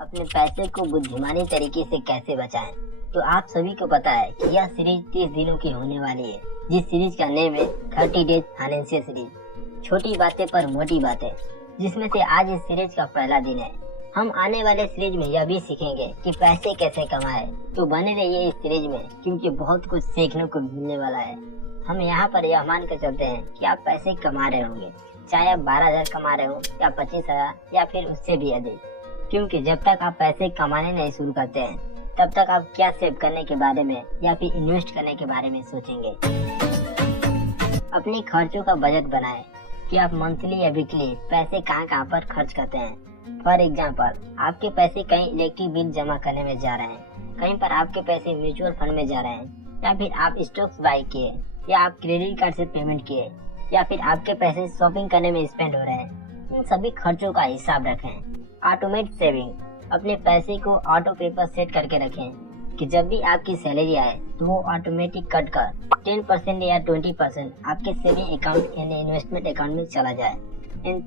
अपने पैसे को बुद्धिमानी तरीके से कैसे बचाएं। तो आप सभी को पता है कि यह सीरीज 30 दिनों की होने वाली है, जिस सीरीज का नेम है 30 डेज फाइनेंशियल सीरीज। छोटी बातें पर मोटी बातें, जिसमें से आज इस सीरीज का पहला दिन है। हम आने वाले सीरीज में यह भी सीखेंगे कि पैसे कैसे कमाएं। तो बने रहिए इस सीरीज में, क्योंकि बहुत कुछ सीखने को मिलने वाला है। हम यहाँ पर यह मान कर चलते हैं कि आप पैसे कमा रहे होंगे, चाहे आप 12,000 कमा रहे हो या 25,000 या फिर उससे भी अधिक। क्योंकि जब तक आप पैसे कमाने नहीं शुरू करते हैं, तब तक आप क्या सेव करने के बारे में या फिर इन्वेस्ट करने के बारे में सोचेंगे। अपने खर्चों का बजट बनाएं कि आप मंथली या वीकली पैसे कहाँ पर खर्च करते हैं। फॉर एग्जाम्पल, आपके पैसे कहीं इलेक्ट्रिक बिल जमा करने में जा रहे हैं, कहीं पर आपके पैसे म्यूचुअल फंड में जा रहे हैं, या फिर आप स्टॉक्स बाय किए, या आप क्रेडिट कार्ड से पेमेंट किए, या फिर आपके पैसे शॉपिंग करने में स्पेंड हो रहे हैं। इन सभी खर्चों का हिसाब रखें। ऑटोमेट सेविंग, अपने पैसे को ऑटो पे पर सेट करके रखें कि जब भी आपकी सैलरी आए तो वो ऑटोमेटिक कट कर 10% या 20% आपके सेविंग अकाउंट यानी इन्वेस्टमेंट अकाउंट में चला जाए।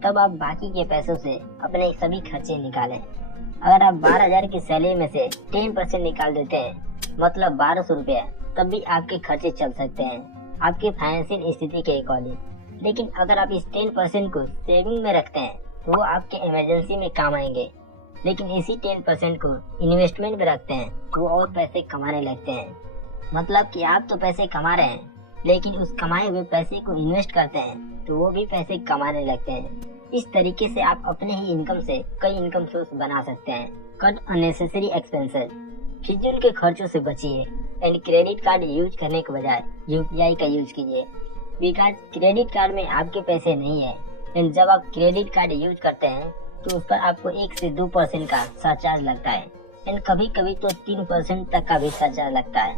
तब आप बाकी के पैसों से अपने सभी खर्चे निकालें। अगर आप 12,000 की सैलरी में से 10% निकाल देते हैं, मतलब 1,200 रुपये, तब भी आपके खर्चे चल सकते हैं आपके फाइनेंशियल स्थिति के अकॉर्डिंग। लेकिन अगर आप इस 10% को सेविंग में रखते हैं तो वो आपके इमरजेंसी में काम आएंगे। लेकिन इसी 10% को इन्वेस्टमेंट में रखते हैं तो वो और पैसे कमाने लगते हैं। मतलब कि आप तो पैसे कमा रहे हैं, लेकिन उस कमाए हुए पैसे को इन्वेस्ट करते हैं तो वो भी पैसे कमाने लगते हैं। इस तरीके से आप अपने ही इनकम से कई इनकम सोर्स बना सकते हैं। कट अननेसेसरी एक्सपेंसेस, फिजूल के खर्चों से बचिए एंड क्रेडिट कार्ड यूज करने के बजाय UPI का यूज कीजिए। बिकॉज क्रेडिट कार्ड में आपके पैसे नहीं है एंड जब आप क्रेडिट कार्ड यूज करते हैं तो उस पर आपको 1 से 2% का सरचार्ज लगता है एंड कभी कभी तो 3% तक का भी सरचार्ज लगता है।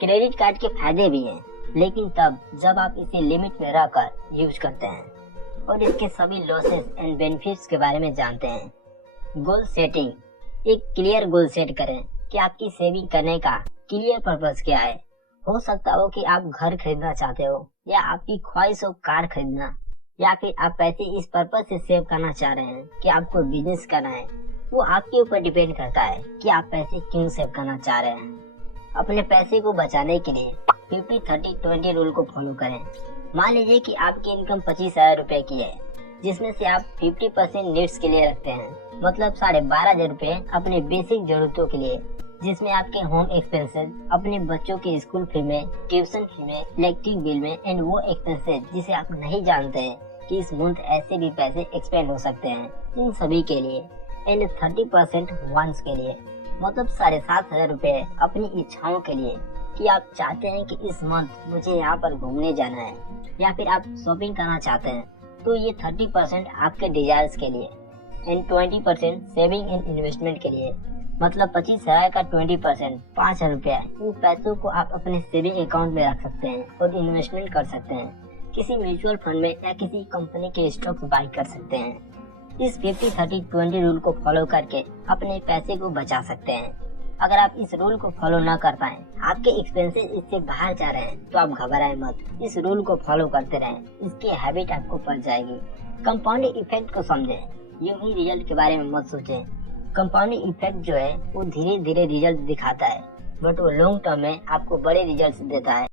क्रेडिट कार्ड के फायदे भी हैं, लेकिन तब जब आप इसे लिमिट में रहकर यूज करते हैं और इसके सभी लॉसेस एंड बेनिफिट्स के बारे में जानते हैं। गोल सेटिंग, एक क्लियर गोल सेट करें कि आपकी सेविंग करने का क्लियर पर्पस क्या है। हो सकता हो कि आप घर खरीदना चाहते हो, या आपकी ख्वाहिश हो कार खरीदना, या फिर आप पैसे इस पर्पस से सेव करना चाह रहे हैं कि आपको बिजनेस करना है। वो आपके ऊपर डिपेंड करता है कि आप पैसे क्यों सेव करना चाह रहे हैं। अपने पैसे को बचाने के लिए 50-30-20 रूल को फॉलो करें। मान लीजिए कि आपकी इनकम 25,000 रुपए की है, जिसमें से आप 50% नीड्स के लिए रखते हैं, मतलब 12,500 रुपए अपने बेसिक जरूरतों के लिए, जिसमें आपके होम एक्सपेंसेस, अपने बच्चों के स्कूल फी में, ट्यूशन फी में, इलेक्ट्रिक बिल में एंड वो एक्सपेंसेस जिसे आप नहीं जानते हैं कि इस मंथ ऐसे भी पैसे एक्सपेंड हो सकते हैं, इन सभी के लिए। एंड 30% वंस के लिए, मतलब 7,500 रुपए अपनी इच्छाओं के लिए, कि आप चाहते हैं कि इस मंथ मुझे यहाँ पर घूमने जाना है, या फिर आप शॉपिंग करना चाहते हैं, तो ये 30% आपके डिजायर्स के लिए एंड 20% सेविंग एंड इन्वेस्टमेंट के लिए, मतलब 25,000 का 20% 5,000 रुपया। इन पैसों को आप अपने सेविंग अकाउंट में रख सकते हैं और इन्वेस्टमेंट कर सकते हैं, किसी म्यूचुअल फंड में या किसी कंपनी के स्टॉक्स बाय कर सकते हैं। इस 50-30-20 रूल को फॉलो करके अपने पैसे को बचा सकते हैं। अगर आप इस रूल को फॉलो न कर पाए, आपके एक्सपेंसेस इससे बाहर जा रहे हैं, तो आप घबराएं मत। इस रूल को फॉलो करते रहें, इसकी हैबिट आपको पड़ जाएगी। कंपाउंडिंग इफेक्ट को समझें, यूं ही रिजल्ट के बारे में मत सोचें। कंपाउंडिंग इफेक्ट जो है वो धीरे धीरे रिजल्ट दिखाता है, बट वो लॉन्ग टर्म में आपको बड़े रिजल्ट देता है।